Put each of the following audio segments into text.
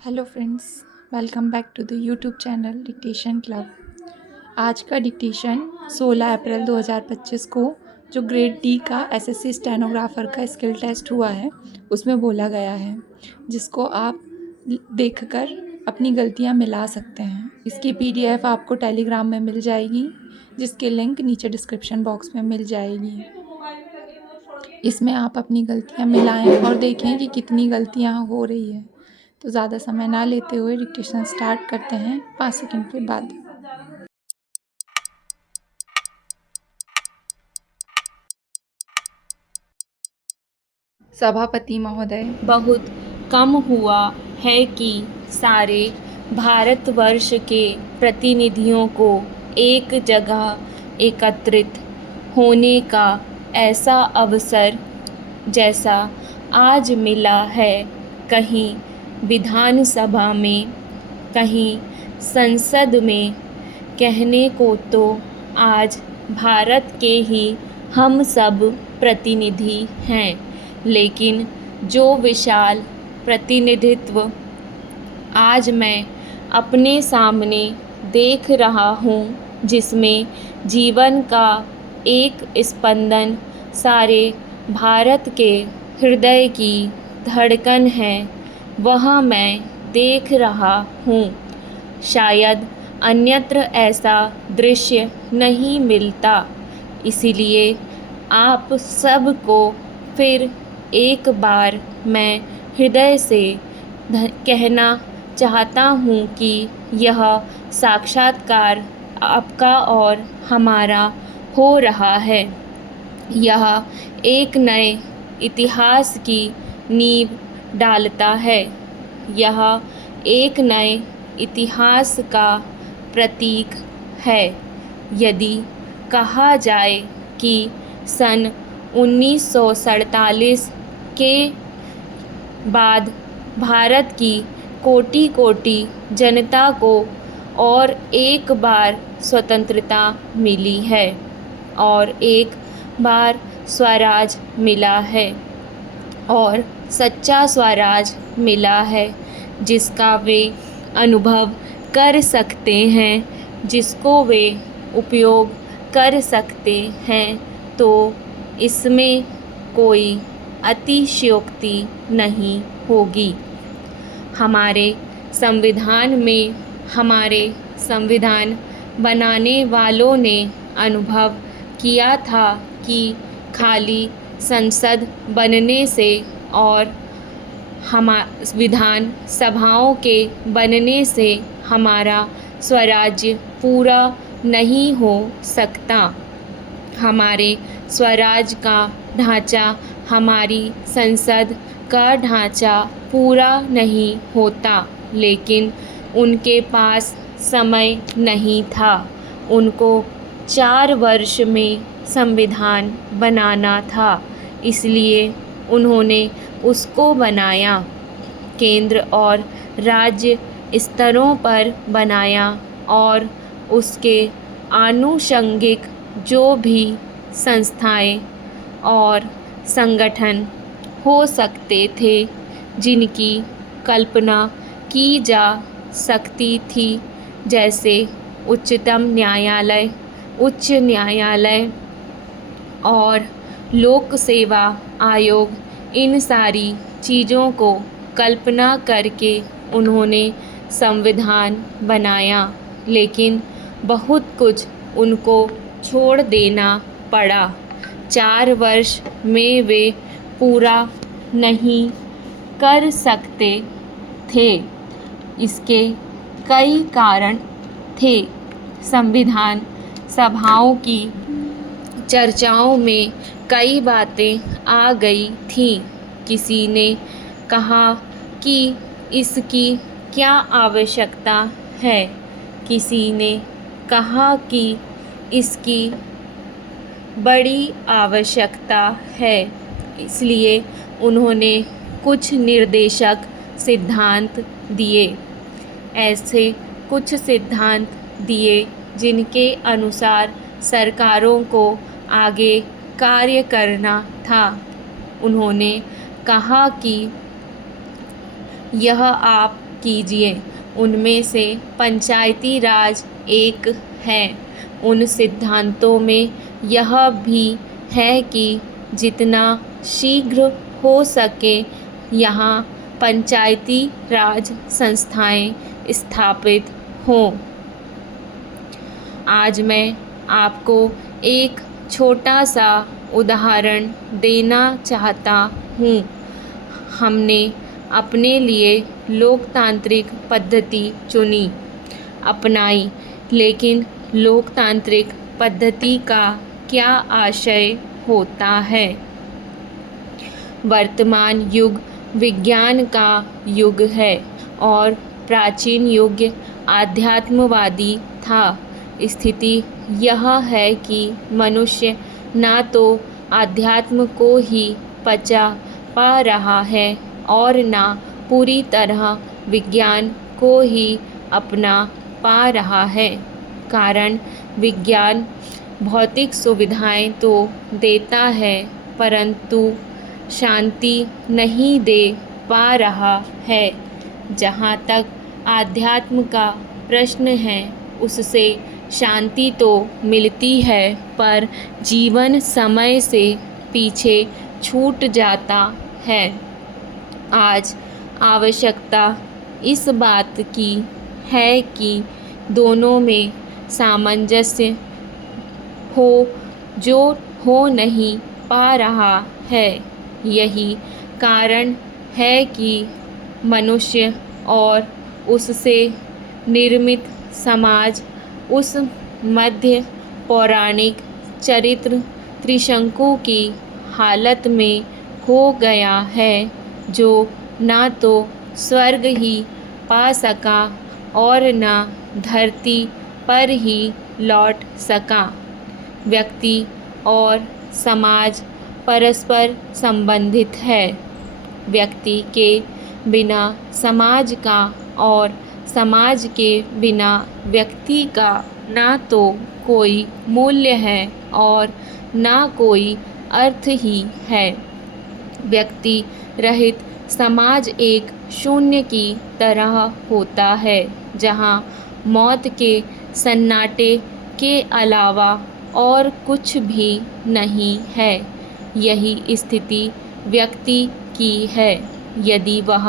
Hello friends, welcome back to the YouTube channel dictation club. आज का dictation 16 April 2025 को जो ग्रेड डी का एसएससी स्टेनोग्राफर का स्किल टेस्ट हुआ है उसमें बोला गया है, जिसको आप देखकर अपनी गलतियां मिला सकते हैं। इसकी पीडीएफ आपको टेलीग्राम में मिल जाएगी, जिसके लिंक नीचे डिस्क्रिप्शन बॉक्स में मिल जाएगी। इसमें आप अपनी गलतियां मिलाएं और देखें कि कितनी गलतियां हो रही है। तो ज़्यादा समय ना लेते हुए डिक्टेशन स्टार्ट करते हैं 5 सेकंड के बाद। सभापति महोदय, बहुत कम हुआ है कि सारे भारतवर्ष के प्रतिनिधियों को एक जगह एकत्रित होने का ऐसा अवसर जैसा आज मिला है, कहीं विधानसभा में, कहीं संसद में। कहने को तो आज भारत के ही हम सब प्रतिनिधि हैं, लेकिन जो विशाल प्रतिनिधित्व आज मैं अपने सामने देख रहा हूँ, जिसमें जीवन का एक स्पंदन सारे भारत के हृदय की धड़कन है, वह मैं देख रहा हूँ। शायद अन्यत्र ऐसा दृश्य नहीं मिलता। इसीलिए आप सबको फिर एक बार मैं हृदय से कहना चाहता हूँ कि यह साक्षात्कार आपका और हमारा हो रहा है। यह एक नए इतिहास की नींव डालता है। यह एक नए इतिहास का प्रतीक है। यदि कहा जाए कि सन 1947 के बाद भारत की कोटि कोटि जनता को और एक बार स्वतंत्रता मिली है और एक बार स्वराज मिला है, और सच्चा स्वराज मिला है, जिसका वे अनुभव कर सकते हैं, जिसको वे उपयोग कर सकते हैं, तो इसमें कोई अतिशयोक्ति नहीं होगी। हमारे संविधान में हमारे संविधान बनाने वालों ने अनुभव किया था कि खाली संसद बनने से और विधान सभाओं के बनने से हमारा स्वराज्य पूरा नहीं हो सकता। हमारे स्वराज का ढांचा, हमारी संसद का ढांचा पूरा नहीं होता, लेकिन उनके पास समय नहीं था। उनको 4 वर्ष में संविधान बनाना था, इसलिए उन्होंने उसको बनाया। केंद्र और राज्य स्तरों पर बनाया, और उसके आनुषंगिक जो भी संस्थाएं और संगठन हो सकते थे, जिनकी कल्पना की जा सकती थी, जैसे उच्चतम न्यायालय, उच्च न्यायालय और लोक सेवा आयोग, इन सारी चीज़ों को कल्पना करके उन्होंने संविधान बनाया। लेकिन बहुत कुछ उनको छोड़ देना पड़ा। 4 वर्ष में वे पूरा नहीं कर सकते थे। इसके कई कारण थे। संविधान सभाओं की चर्चाओं में कई बातें आ गई थी। किसी ने कहा कि इसकी क्या आवश्यकता है, किसी ने कहा कि इसकी बड़ी आवश्यकता है। इसलिए उन्होंने कुछ निर्देशक सिद्धांत दिए। ऐसे कुछ सिद्धांत दिए जिनके अनुसार सरकारों को आगे कार्य करना था। उन्होंने कहा कि यह आप कीजिए। उनमें से पंचायती राज एक है। उन सिद्धांतों में यह भी है कि जितना शीघ्र हो सके यहाँ पंचायती राज संस्थाएं स्थापित हों। आज मैं आपको एक छोटा सा उदाहरण देना चाहता हूँ। हमने अपने लिए लोकतांत्रिक पद्धति चुनी, अपनाई, लेकिन लोकतांत्रिक पद्धति का क्या आशय होता है? वर्तमान युग विज्ञान का युग है और प्राचीन युग आध्यात्मवादी था। स्थिति यह है कि मनुष्य ना तो आध्यात्म को ही पचा पा रहा है और ना पूरी तरह विज्ञान को ही अपना पा रहा है। कारण विज्ञान भौतिक सुविधाएं तो देता है परंतु शांति नहीं दे पा रहा है। जहाँ तक आध्यात्म का प्रश्न है उससे शांति तो मिलती है पर जीवन समय से पीछे छूट जाता है। आज आवश्यकता इस बात की है कि दोनों में सामंजस्य हो जो हो नहीं पा रहा है। यही कारण है कि मनुष्य और उससे निर्मित समाज उस मध्य पौराणिक चरित्र त्रिशंकु की हालत में हो गया है जो ना तो स्वर्ग ही पा सका और ना धरती पर ही लौट सका। व्यक्ति और समाज परस्पर संबंधित है। व्यक्ति के बिना समाज का और समाज के बिना व्यक्ति का ना तो कोई मूल्य है और ना कोई अर्थ ही है। व्यक्ति रहित समाज एक शून्य की तरह होता है जहाँ मौत के सन्नाटे के अलावा और कुछ भी नहीं है। यही स्थिति व्यक्ति की है। यदि वह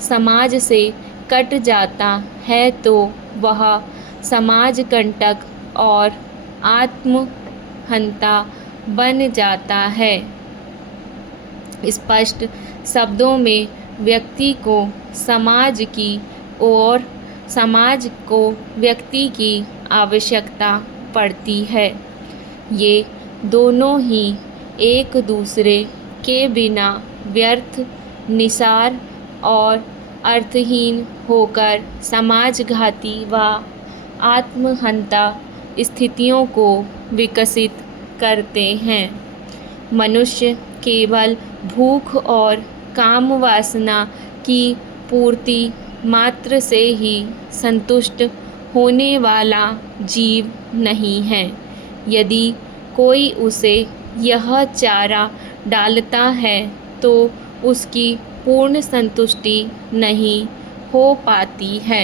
समाज से कट जाता है तो वह समाज कंटक और आत्महंता बन जाता है। स्पष्ट शब्दों में व्यक्ति को समाज की और समाज को व्यक्ति की आवश्यकता पड़ती है। ये दोनों ही एक दूसरे के बिना व्यर्थ, निसार और अर्थहीन होकर समाजघाती व आत्महंता स्थितियों को विकसित करते हैं। मनुष्य केवल भूख और काम वासना की पूर्ति मात्र से ही संतुष्ट होने वाला जीव नहीं है। यदि कोई उसे यह चारा डालता है तो उसकी पूर्ण संतुष्टि नहीं हो पाती है।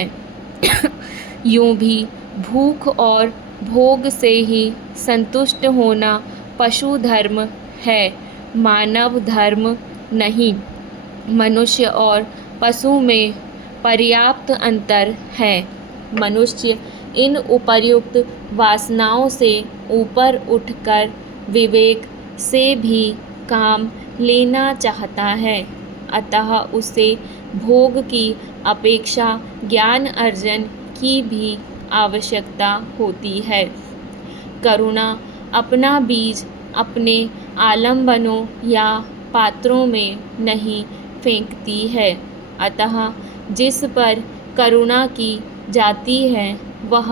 यूं भी भूख और भोग से ही संतुष्ट होना पशु धर्म है, मानव धर्म नहीं। मनुष्य और पशु में पर्याप्त अंतर है। मनुष्य इन उपर्युक्त वासनाओं से ऊपर उठकर विवेक से भी काम लेना चाहता है, अतः उसे भोग की अपेक्षा ज्ञान अर्जन की भी आवश्यकता होती है। करुणा अपना बीज अपने आलंबनों या पात्रों में नहीं फेंकती है, अतः जिस पर करुणा की जाती है वह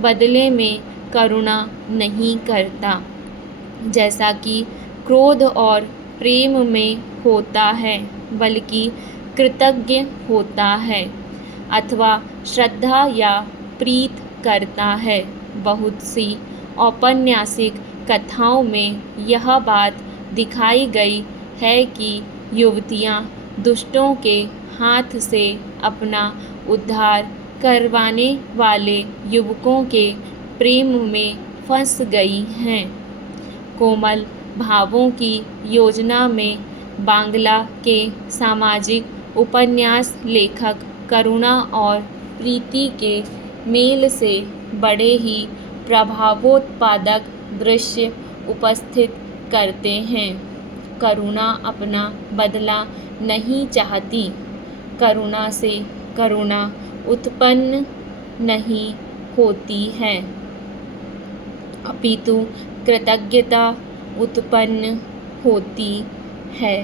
बदले में करुणा नहीं करता, जैसा कि क्रोध और प्रेम में होता है, बल्कि कृतज्ञ होता है अथवा श्रद्धा या प्रीत करता है। बहुत सी औपन्यासिक कथाओं में यह बात दिखाई गई है कि युवतियाँ दुष्टों के हाथ से अपना उद्धार करवाने वाले युवकों के प्रेम में फंस गई हैं। कोमल भावों की योजना में बांग्ला के सामाजिक उपन्यास लेखक करुणा और प्रीति के मेल से बड़े ही प्रभावोत्पादक दृश्य उपस्थित करते हैं। करुणा अपना बदला नहीं चाहती, करुणा से करुणा उत्पन्न नहीं होती है, अपितु कृतज्ञता उत्पन्न होती है।